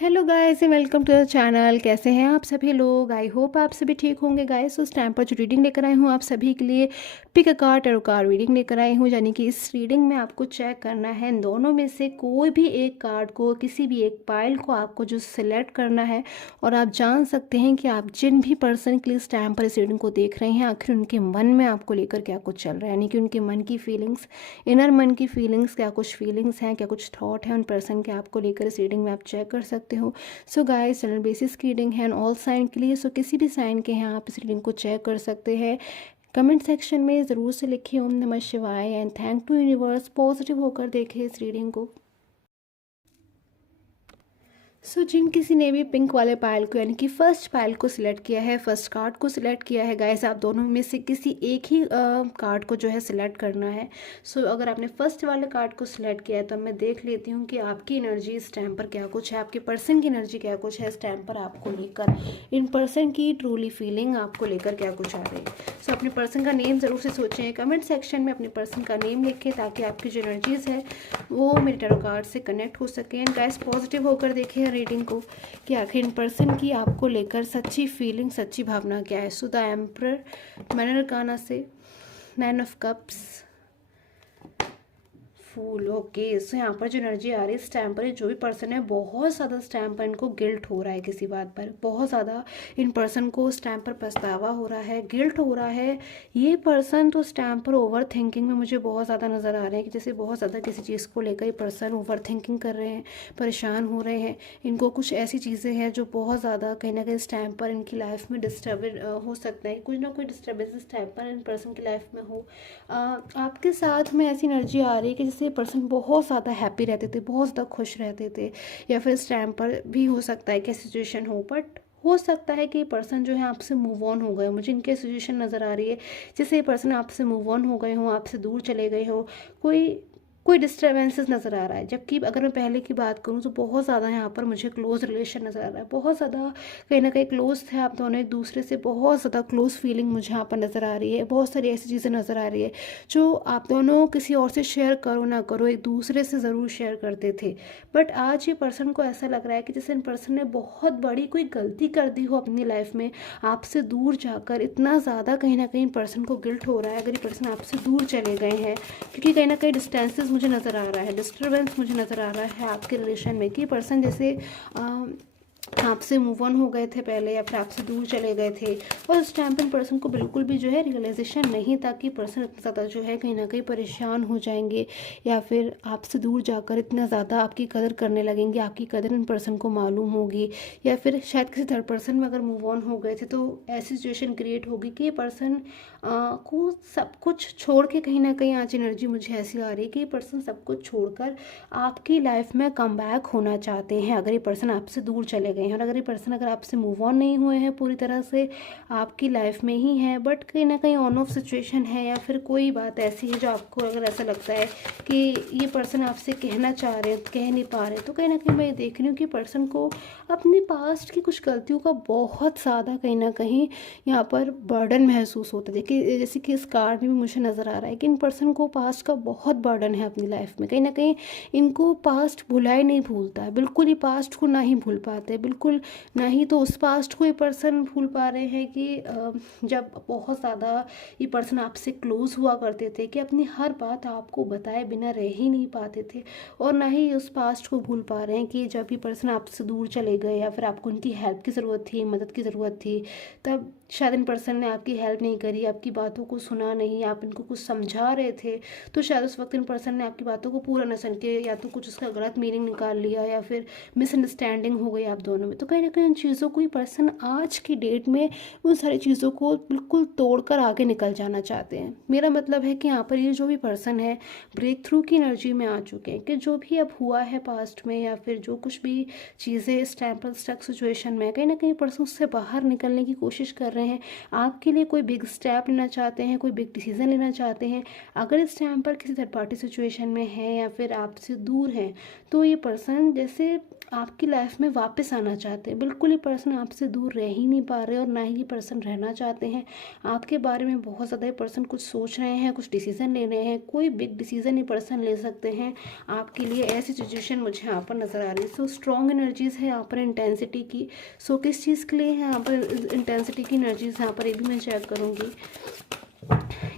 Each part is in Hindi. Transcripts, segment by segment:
Hello guys and welcome to the channel. कैसे हैं आप सभी लोग? आई होप आप सभी ठीक होंगे गाइस। उस टाइम पर जो रीडिंग लेकर आई हूँ आप सभी के लिए pick a card tarot card reading लेकर आई हूँ, यानी कि इस रीडिंग में आपको चेक करना है इन दोनों में से कोई भी एक कार्ड को, किसी भी एक पाइल को आपको जो सिलेक्ट करना है। और आप जान सकते हैं कि आप जिन भी पर्सन के लिए इस टाइम पर इस रीडिंग को देख रहे हैं आखिर उनके मन में आपको लेकर क्या कुछ चल रहा है, यानी कि उनके मन की फीलिंग्स, इनर मन की फीलिंग्स, क्या कुछ फीलिंग्स हैं, क्या कुछ थॉट है उन पर्सन के आपको लेकर इस रीडिंग में आप चेक कर सकते हो। सो गाइस, जनरल बेसिस की रीडिंग है ऑल साइन के लिए। सो किसी भी साइन के हैं आप इस रीडिंग को चेक कर सकते हैं। कमेंट सेक्शन में ज़रूर से लिखिए ओम नमः शिवाय and thank to universe. Positive होकर देखें इस रीडिंग को। जिन किसी ने भी पिंक वाले पायल को, यानी कि फर्स्ट पायल को सिलेक्ट किया है, फर्स्ट कार्ड को सिलेक्ट किया है गाइस, आप दोनों में से किसी एक ही कार्ड को जो है सिलेक्ट करना है। अगर आपने फर्स्ट वाले कार्ड को सिलेक्ट किया है तो मैं देख लेती हूँ कि आपकी एनर्जी इस टाइम पर क्या कुछ है, आपके पर्सन की एनर्जी क्या कुछ है इस टाइम पर आपको लेकर, इन पर्सन की ट्रूली फीलिंग आपको लेकर क्या कुछ आ रही है। अपने पर्सन का नेम ज़रूर से सोचें, कमेंट सेक्शन में अपने पर्सन का नेम लिखें ताकि आपकी जो एनर्जीज़ है वो मेरे टैरो कार्ड से कनेक्ट हो सकें। एंड गाइस, पॉजिटिव होकर देखें रीडिंग को कि आखिर इन पर्सन की आपको लेकर सच्ची फीलिंग, सच्ची भावना क्या है। द एम्परर, मैन अरकाना से 9 ऑफ कप्स, फूल। ओके, सो यहाँ पर जो एनर्जी आ रही है इस टाइम पर, जो भी पर्सन है बहुत ज़्यादा इस टाइम पर इनको गिल्ट हो रहा है किसी बात पर, बहुत ज़्यादा इन पर्सन को इस टाइम पर पछतावा हो रहा है, गिल्ट हो रहा है। ये पर्सन तो इस टाइम पर ओवर थिंकिंग में मुझे बहुत ज़्यादा नज़र आ रहे हैं कि जैसे बहुत ज़्यादा किसी चीज़ को लेकर ये पर्सन ओवर थिंकिंग कर रहे हैं, परेशान हो रहे हैं। इनको कुछ ऐसी चीज़ें हैं जो बहुत ज़्यादा कहीं ना कहीं इस टाइम पर इनकी लाइफ में डिस्टर्ब हो सकता है, कुछ ना कुछ डिस्टर्बेंस इस टाइम पर इन पर्सन की लाइफ में हो। आपके साथ में ऐसी एनर्जी आ रही है कि जैसे ये पर्सन बहुत ज़्यादा हैप्पी रहते थे, बहुत ज़्यादा खुश रहते थे, या फिर इस टाइम पर भी हो सकता है कि सिचुएशन हो, बट हो सकता है कि ये पर्सन जो है आपसे मूव ऑन हो गए। मुझे इनकी सिचुएशन नज़र आ रही है जैसे ये पर्सन आपसे मूव ऑन हो गए हों, आपसे दूर चले गए हो, कोई डिस्टर्बेंसेस नज़र आ रहा है। जबकि अगर मैं पहले की बात करूँ तो बहुत ज़्यादा यहाँ पर मुझे क्लोज रिलेशन नज़र आ रहा है, बहुत ज़्यादा कहीं ना कहीं क्लोज थे आप दोनों एक दूसरे से, बहुत ज़्यादा क्लोज फीलिंग मुझे यहाँ पर नज़र आ रही है। बहुत सारी ऐसी चीज़ें नज़र आ रही है जो आप दोनों किसी और से शेयर करो ना करो एक दूसरे से ज़रूर शेयर करते थे, बट आज ये पर्सन को ऐसा लग रहा है कि जैसे इन पर्सन ने बहुत बड़ी कोई गलती कर दी हो अपनी लाइफ में, आपसे दूर जाकर। इतना ज़्यादा कहीं ना कहीं पर्सन को गिल्ट हो रहा है अगर ये पर्सन आपसे दूर चले गए हैं, क्योंकि कहीं ना कहीं डिस्टेंसेस मुझे नज़र आ रहा है, डिस्टर्बेंस मुझे नज़र आ रहा है आपके रिलेशन में, कि पर्सन जैसे आपसे मूव ऑन हो गए थे पहले, या फिर आपसे दूर चले गए थे। और उस टाइम पर पर्सन को बिल्कुल भी जो है रियलाइजेशन नहीं था कि पर्सन इतना ज़्यादा जो है कहीं ना कहीं परेशान हो जाएंगे, या फिर आपसे दूर जाकर इतना ज़्यादा आपकी कदर करने लगेंगे, आपकी कदर इन पर्सन को मालूम होगी, या फिर शायद किसी थर्ड पर्सन में अगर मूव ऑन हो गए थे तो ऐसी सिचुएशन क्रिएट होगी कि ये पर्सन को सब कुछ छोड़ के, कहीं ना कहीं आज एनर्जी मुझे ऐसी आ रही है कि ये पर्सन सब कुछ छोड़कर आपकी लाइफ में कम बैक होना चाहते हैं अगर ये पर्सन आपसे दूर चले गए हैं। और अगर ये पर्सन अगर आपसे मूव ऑन नहीं हुए हैं, पूरी तरह से आपकी लाइफ में ही है, बट कहीं ना कहीं ऑन ऑफ सिचुएशन है, या फिर कोई बात ऐसी है जो आपको अगर ऐसा लगता है कि ये पर्सन आपसे कहना चाह रहे हैं, कह नहीं पा रहे, तो कहीं ना कहीं मैं ये देख रही हूँ कि पर्सन को अपने पास्ट की कुछ गलतियों का बहुत ज़्यादा कहीं ना कहीं यहाँ पर बर्डन महसूस होता है। देखिए, जैसे कि इस कार्ड में भी मुझे नज़र आ रहा है कि इन पर्सन को पास्ट का बहुत बर्डन है अपनी लाइफ में, कहीं ना कहीं इनको पास्ट भुला ही नहीं भूलता है, बिल्कुल ही पास्ट को ना ही भूल पाते, बिल्कुल ना ही तो उस पास्ट को ये पर्सन भूल पा रहे हैं कि जब बहुत ज़्यादा ये पर्सन आपसे क्लोज हुआ करते थे, कि अपनी हर बात आपको बताए बिना रह ही नहीं पाते थे। और ना ही उस पास्ट को भूल पा रहे हैं कि जब ये पर्सन आपसे दूर चले गए, या फिर आपको उनकी हेल्प की ज़रूरत थी, मदद की ज़रूरत थी, तब शायद इन पर्सन ने आपकी हेल्प नहीं करी, आपकी बातों को सुना नहीं, आप इनको कुछ समझा रहे थे तो शायद उस वक्त इन पर्सन ने आपकी बातों को पूरा न सुन के या तो कुछ उसका गलत मीनिंग निकाल लिया, या फिर मिसअंडरस्टैंडिंग हो गई आप दोनों में। तो कहीं ना कहीं उन चीज़ों को ये पर्सन आज की डेट में उन सारी चीज़ों को बिल्कुल तोड़कर आगे निकल जाना चाहते हैं। मेरा मतलब है कि यहाँ पर ये जो भी पर्सन है ब्रेक थ्रू की एनर्जी में आ चुके हैं, कि जो भी अब हुआ है पास्ट में, या फिर जो कुछ भी चीज़ें इस टाइम पर स्टक सिचुएशन में, कहीं ना कहीं पर्सन उससे बाहर निकलने की कोशिश कर रहे रहे हैं, आपके लिए कोई बिग स्टेप लेना चाहते हैं, कोई बिग डिसीजन लेना चाहते हैं। अगर इस टाइम पर किसी थर्ड पार्टी सिचुएशन में है या फिर आपसे दूर है, तो ये पर्सन जैसे आपकी लाइफ में वापस आना चाहते हैं। बिल्कुल ये पर्सन आपसे दूर रह ही नहीं पा रहे और ना ही ये पर्सन रहना चाहते हैं। आपके बारे में बहुत ज़्यादा ये पर्सन कुछ सोच रहे हैं, कुछ डिसीजन ले रहे हैं, कोई बिग डिसीजन ये पर्सन ले सकते हैं आपके लिए। ऐसी सिचुएशन मुझे यहाँ पर नज़र आ रही है। सो स्ट्रॉन्ग एनर्जीज है यहाँ पर इंटेंसिटी की। सो किस चीज़ के लिए है यहाँ पर इंटेंसिटी की एनर्जीज यहाँ पर, ये भी मैं चेक करूँगी।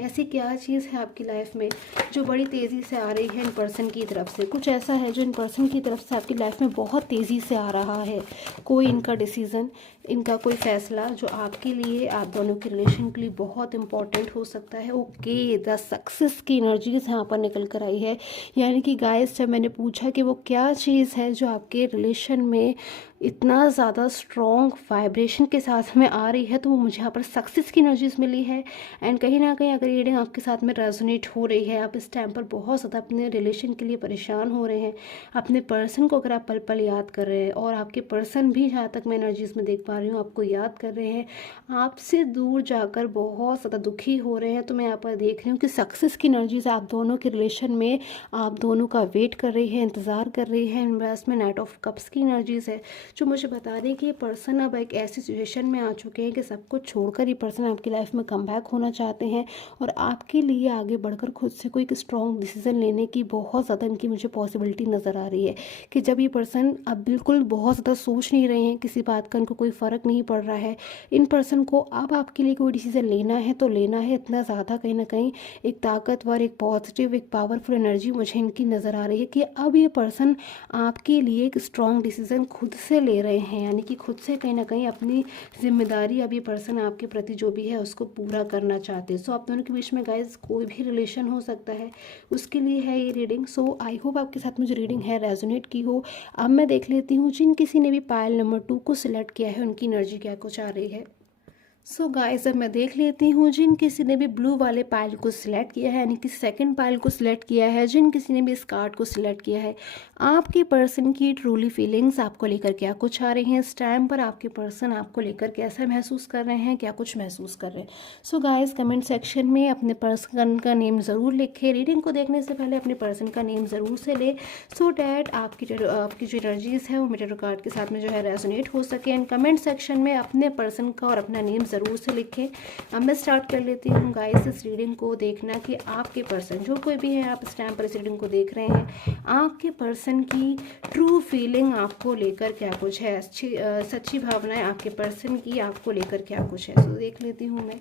ऐसी क्या चीज़ है आपकी लाइफ में जो बड़ी तेज़ी से आ रही है इन पर्सन की तरफ से। कुछ ऐसा है जो इन पर्सन की तरफ से आपकी लाइफ में बहुत तेज़ी से आ रहा है। कोई इनका डिसीज़न, इनका कोई फैसला जो आपके लिए, आप दोनों के रिलेशन के लिए बहुत इंपॉर्टेंट हो सकता है। ओके, द सक्सेस की एनर्जीज यहाँ पर निकल कर आई है। यानी कि गाइस, जब मैंने पूछा कि वो क्या चीज़ है जो आपके रिलेशन में इतना ज़्यादा स्ट्रॉन्ग वाइब्रेशन के साथ में आ रही है, तो वो मुझे यहाँ पर सक्सेस की एनर्जीज मिली है। एंड कहीं ना कहीं अगर ये रीडिंग आपके साथ में रेजोनेट हो रही है, आप इस टाइम पर बहुत ज़्यादा अपने रिलेशन के लिए परेशान हो रहे हैं, अपने पर्सन को अगर आप पल पल याद कर रहे हैं, और आपके पर्सन भी, जहाँ तक मैं एनर्जीज में देख पा रही हूँ, आपको याद कर रहे हैं, आपसे दूर जाकर बहुत ज़्यादा दुखी हो रहे हैं, तो मैं यहाँ पर देख रही हूँ कि सक्सेस की एनर्जीज आप दोनों के रिलेशन में, आप दोनों का वेट कर रही है, इंतज़ार कर रही है। इन्वेस्ट में नाइट ऑफ कप्स की एनर्जीज है जो मुझे बता रही है कि ये पर्सन अब एक ऐसी सिचुएशन में आ चुके हैं कि सब कुछ छोड़कर ये पर्सन आपकी लाइफ में कम बैक होना चाहते हैं, और आपके लिए आगे बढ़कर खुद से कोई एक स्ट्रॉन्ग डिसीजन लेने की बहुत ज़्यादा इनकी मुझे पॉसिबिलिटी नज़र आ रही है। कि जब ये पर्सन अब बिल्कुल बहुत ज़्यादा सोच नहीं रहे हैं, किसी बात का इनको कोई फ़र्क नहीं पड़ रहा है, इन पर्सन को अब आपके लिए कोई डिसीजन लेना है तो लेना है। इतना ज़्यादा कहीं ना कहीं एक ताकतवर, एक पॉजिटिव, एक पावरफुल एनर्जी मुझे इनकी नज़र आ रही है कि अब ये पर्सन आपके लिए एक स्ट्रॉन्ग डिसीजन खुद से ले रहे हैं। यानी कि खुद से कहीं ना कहीं अपनी जिम्मेदारी अब ये पर्सन आपके प्रति जो भी है उसको पूरा करना चाहते हैं। सो आप दोनों के बीच में गाइज कोई भी रिलेशन हो सकता है, उसके लिए है ये रीडिंग। सो आई होप आपके साथ में जो रीडिंग है रेजोनेट की हो। अब मैं देख लेती हूँ जिन किसी ने भी पायल नंबर 2 को सिलेक्ट किया है, उनकी एनर्जी क्या कुछ आ रही है। सो गाइस, अब मैं देख लेती हूँ जिन किसी ने भी ब्लू वाले पायल को सिलेक्ट किया है, यानी कि सेकंड पायल को सिलेक्ट किया है, जिन किसी ने भी इस कार्ड को सिलेक्ट किया है, आपके पर्सन की ट्रूली फीलिंग्स आपको लेकर क्या कुछ आ रही हैं इस टाइम पर। आपके पर्सन आपको लेकर कैसा महसूस कर रहे हैं, क्या कुछ महसूस कर रहे हैं। सो गाइस, कमेंट सेक्शन में अपने पर्सन का नेम ज़रूर लिखें। रीडिंग को देखने से पहले अपने पर्सन का नेम ज़रूर से ले, सो डैट आपकी जो एनर्जीज़ है वो मेरे कार्ड के साथ में जो है रेजोनेट हो सके। एंड कमेंट सेक्शन में अपने पर्सन का और अपना नेम ज़रूर से लिखें। अब मैं स्टार्ट कर लेती हूँ गाइस इस रीडिंग को देखना कि आपके पर्सन, जो कोई भी है आप इस टाइम पर इस रीडिंग को देख रहे हैं, आपके पर्सन की ट्रू फीलिंग आपको लेकर क्या कुछ है, अच्छी सच्ची भावनाएं आपके पर्सन की आपको लेकर क्या कुछ है। सो देख लेती हूँ मैं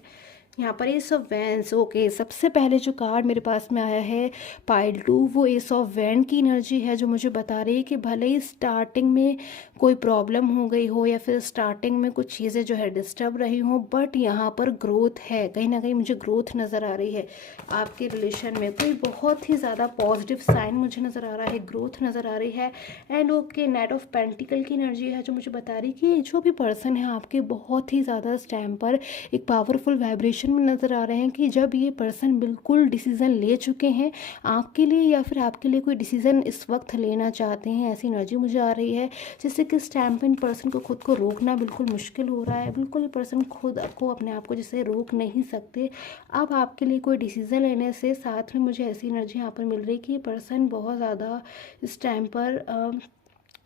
यहाँ पर एस ऑफ वैंड्स। ओके, सबसे पहले जो कार्ड मेरे पास में आया है पाइल 2, वो एस ऑफ वैंड की एनर्जी है जो मुझे बता रही है कि भले ही स्टार्टिंग में कोई प्रॉब्लम हो गई हो या फिर स्टार्टिंग में कुछ चीज़ें जो है डिस्टर्ब रही हो, बट यहाँ पर ग्रोथ है। कहीं ना कहीं मुझे ग्रोथ नज़र आ रही है आपके रिलेशन में। कोई बहुत ही ज़्यादा पॉजिटिव साइन मुझे नज़र आ रहा है, ग्रोथ नज़र आ रही है। And okay, night of pentacle की एनर्जी है जो मुझे बता रही है कि जो भी पर्सन है आपके बहुत ही ज़्यादा इस टाइम पर एक पावरफुल वाइब्रेशन में नज़र आ रहे हैं कि जब ये पर्सन बिल्कुल डिसीज़न ले चुके हैं आपके लिए, या फिर आपके लिए कोई डिसीज़न इस वक्त लेना चाहते हैं, ऐसी एनर्जी मुझे आ रही है। जिससे कि इस टाइम पर इन पर्सन को खुद को रोकना बिल्कुल मुश्किल हो रहा है। बिल्कुल ये पर्सन खुद को, अपने आप को जिसे रोक नहीं सकते। अब आपके लिए कोई डिसीज़न लेने से साथ में मुझे ऐसी एनर्जी यहाँ पर मिल रही है कि ये पर्सन बहुत ज़्यादा इस टाइम पर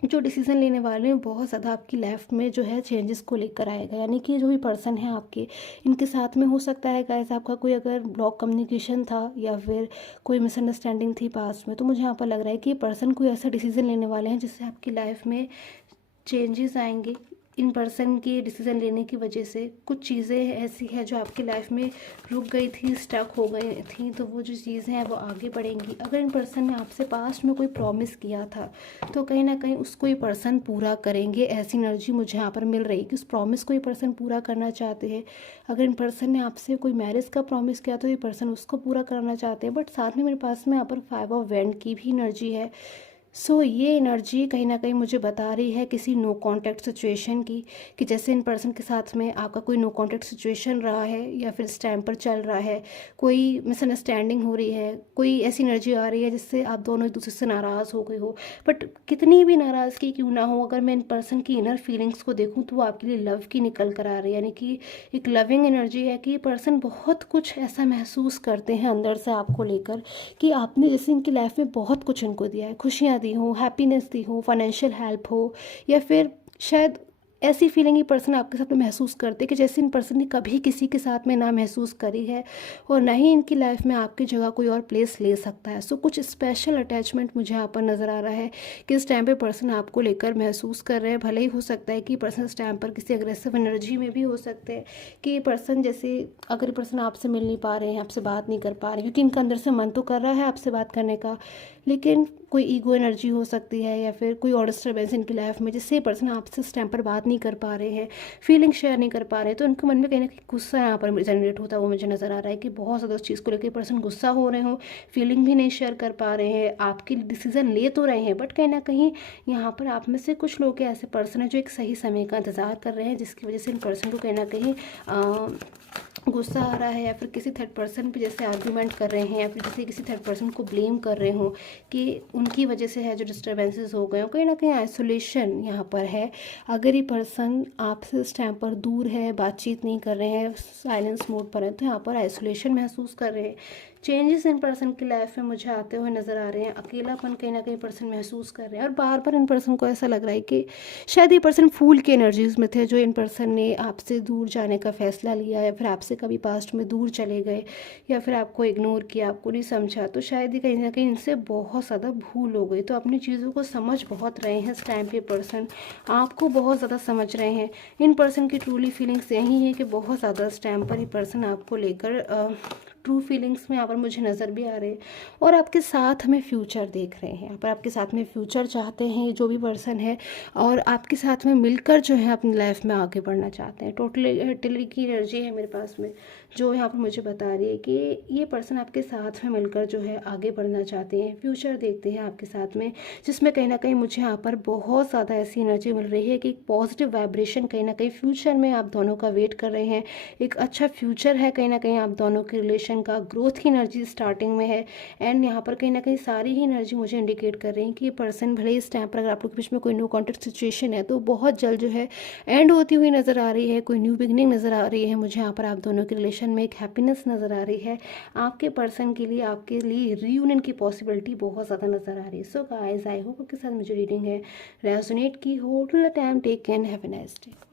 जो डिसीज़न लेने वाले हैं बहुत ज़्यादा आपकी लाइफ में जो है चेंजेस को लेकर आएगा। यानी कि जो भी पर्सन है आपके, इनके साथ में हो सकता है गाइस आपका कोई अगर ब्लॉक कम्युनिकेशन था या फिर कोई मिसअंडरस्टैंडिंग थी पास्ट में, तो मुझे यहाँ पर लग रहा है कि ये पर्सन कोई ऐसा डिसीज़न लेने वाले हैं जिससे आपकी लाइफ में चेंजेस आएंगे। इन पर्सन के डिसीज़न लेने की वजह से कुछ चीज़ें ऐसी है जो आपकी लाइफ में रुक गई थी, स्टक हो गई थी, तो वो जो चीज़ें हैं वो आगे बढ़ेंगी। अगर इन पर्सन ने आपसे पास्ट में कोई प्रॉमिस किया था तो कहीं ना कहीं उसको ये पर्सन पूरा करेंगे। ऐसी एनर्जी मुझे यहाँ पर मिल रही है कि उस प्रॉमिस को ये पर्सन पूरा करना चाहते हैं। अगर इन पर्सन ने आपसे कोई मैरिज का प्रॉमिस किया तो ये पर्सन उसको पूरा करना चाहते हैं। बट साथ में मेरे पास में यहाँ पर 5 ऑफ वैंड की भी एनर्जी है ये एनर्जी कहीं न कहीं मुझे बता रही है किसी नो कॉन्टैक्ट सिचुएशन की, कि जैसे इन पर्सन के साथ में आपका कोई नो कॉन्टैक्ट सिचुएशन रहा है या फिर इस टाइम पर चल रहा है, कोई मिसअंडरस्टैंडिंग हो रही है, कोई ऐसी एनर्जी आ रही है जिससे आप दोनों एक दूसरे से नाराज़ हो गए हो। बट कितनी भी नाराज़गी क्यों ना हो, अगर मैं इन पर्सन की इनर फीलिंग्स को देखूँ तो वो आपके लिए लव की निकल कर आ रही है, यानी कि एक लविंग एनर्जी है कि ये पर्सन बहुत कुछ ऐसा महसूस करते हैं अंदर से आपको लेकर, कि आपने जैसे इनकी लाइफ में बहुत कुछ इनको दिया है, खुशियाँ दी हो, हैप्पीनेस दी हो, फाइनेंशियल हेल्प हो, या फिर शायद ऐसी फीलिंग ये पर्सन आपके साथ में महसूस करते कि जैसे इन पर्सन ने कभी किसी के साथ में ना महसूस करी है, और ना ही इनकी लाइफ में आपकी जगह कोई और प्लेस ले सकता है। कुछ स्पेशल अटैचमेंट मुझे यहाँ पर नज़र आ रहा है कि इस टाइम पे पर्सन आपको लेकर महसूस कर रहे हैं। भले ही हो सकता है कि पर्सन इस टाइम पर किसी अग्रेसिव एनर्जी में भी हो सकते हैं, कि ये पर्सन जैसे अगर पर्सन आपसे मिल नहीं पा रहे हैं, आपसे बात नहीं कर पा रहे, क्योंकि इनका अंदर से मन तो कर रहा है आपसे बात करने का, लेकिन कोई ईगो एनर्जी हो सकती है या फिर कोई और डिस्टर्बेंस इनकी लाइफ में, जिससे पर्सन आपसे इस टाइम पर बात नहीं कर पा रहे हैं, फीलिंग शेयर नहीं कर पा रहे हैं। तो उनके मन में कहीं ना कहीं गुस्सा यहाँ पर जनरेट होता है, वो मुझे नज़र आ रहा है कि बहुत ज़्यादा उस चीज़ को लेकर पर्सन गुस्सा हो रहे हो, फीलिंग भी नहीं शेयर कर पा रहे हैं, आपकी डिसीजन ले तो रहे हैं, बट कहीं ना कहीं यहाँ पर आप में से कुछ लोग ऐसे पर्सन हैं जो एक सही समय का इंतज़ार कर रहे हैं, जिसकी वजह से इन पर्सन को कहीं ना कहीं गुस्सा आ रहा है, या फिर किसी थर्ड पर्सन पे जैसे आर्ग्यूमेंट कर रहे हैं, या फिर जैसे किसी थर्ड पर्सन को ब्लेम कर रहे हो कि उनकी वजह से है जो डिस्टर्बेंसेस हो गए हो। कहीं ना कहीं आइसोलेशन यहाँ पर है। अगर ये पर्सन आपसे इस टाइम पर दूर है, बातचीत नहीं कर रहे हैं, साइलेंस मोड पर है, तो यहाँ पर आइसोलेशन महसूस कर रहे हैं। चेंजेस इन पर्सन की लाइफ में मुझे आते हुए नज़र आ रहे हैं। अकेलापन कहीं ना कहीं पर्सन महसूस कर रहे हैं, और बार बार इन पर्सन को ऐसा लग रहा है कि शायद ये पर्सन फूल की एनर्जीज में थे, जो इन पर्सन ने आपसे दूर जाने का फैसला लिया, या फिर आपसे कभी पास्ट में दूर चले गए, या फिर आपको इग्नोर किया, आपको नहीं समझा, तो शायद ही कहीं ना कहीं इनसे बहुत ज़्यादा भूल हो गई। तो अपनी चीज़ों को समझ बहुत रहे हैं इस टाइम पे पर्सन, आपको बहुत ज़्यादा समझ रहे हैं। इन पर्सन की ट्रूली फीलिंग्स यही है कि बहुत ज़्यादा इस टाइम पर ये पर्सन आपको लेकर ट्रू फीलिंग्स में यहाँ पर मुझे नज़र भी आ रहे हैं, और आपके साथ में फ्यूचर देख रहे हैं। यहाँ पर आपके साथ में फ्यूचर चाहते हैं जो भी पर्सन है, और आपके साथ में मिलकर जो है अपनी लाइफ में आगे बढ़ना चाहते हैं। टोटली की एनर्जी है मेरे पास में, जो यहाँ पर मुझे बता रही है कि ये पर्सन आपके साथ में मिलकर जो है आगे बढ़ना चाहते हैं, फ्यूचर देखते हैं आपके साथ में, जिसमें कहीं ना कहीं मुझे यहाँ पर बहुत ज़्यादा ऐसी एनर्जी मिल रही है कि एक पॉजिटिव वाइब्रेशन कहीं ना कहीं फ्यूचर में आप दोनों का वेट कर रहे हैं। एक अच्छा फ्यूचर है कहीं ना कहीं आप दोनों के रिलेशन का, ग्रोथ की एनर्जी स्टार्टिंग में है। एंड यहाँ पर कहीं ना कहीं सारी ही एनर्जी मुझे इंडिकेट कर रही है कि ये पर्सन भले इस टाइम पर अगर आप लोग के बीच में कोई नो कॉन्टेक्ट सिचुएशन है तो बहुत जल्द जो है एंड होती हुई नज़र आ रही है, कोई न्यू बिगनिंग नज़र आ रही है। मुझे यहाँ पर आप दोनों के रिलेशन में एक हैप्पीनेस नज़र आ रही है। आपके पर्सन के लिए, आपके लिए रीयूनियन की पॉसिबिलिटी बहुत ज़्यादा नज़र आ रही है। सो गाइस, आई होप आपके साथ मुझे रीडिंग है रेजोनेट की हो। Till the time, take care, have a nice day.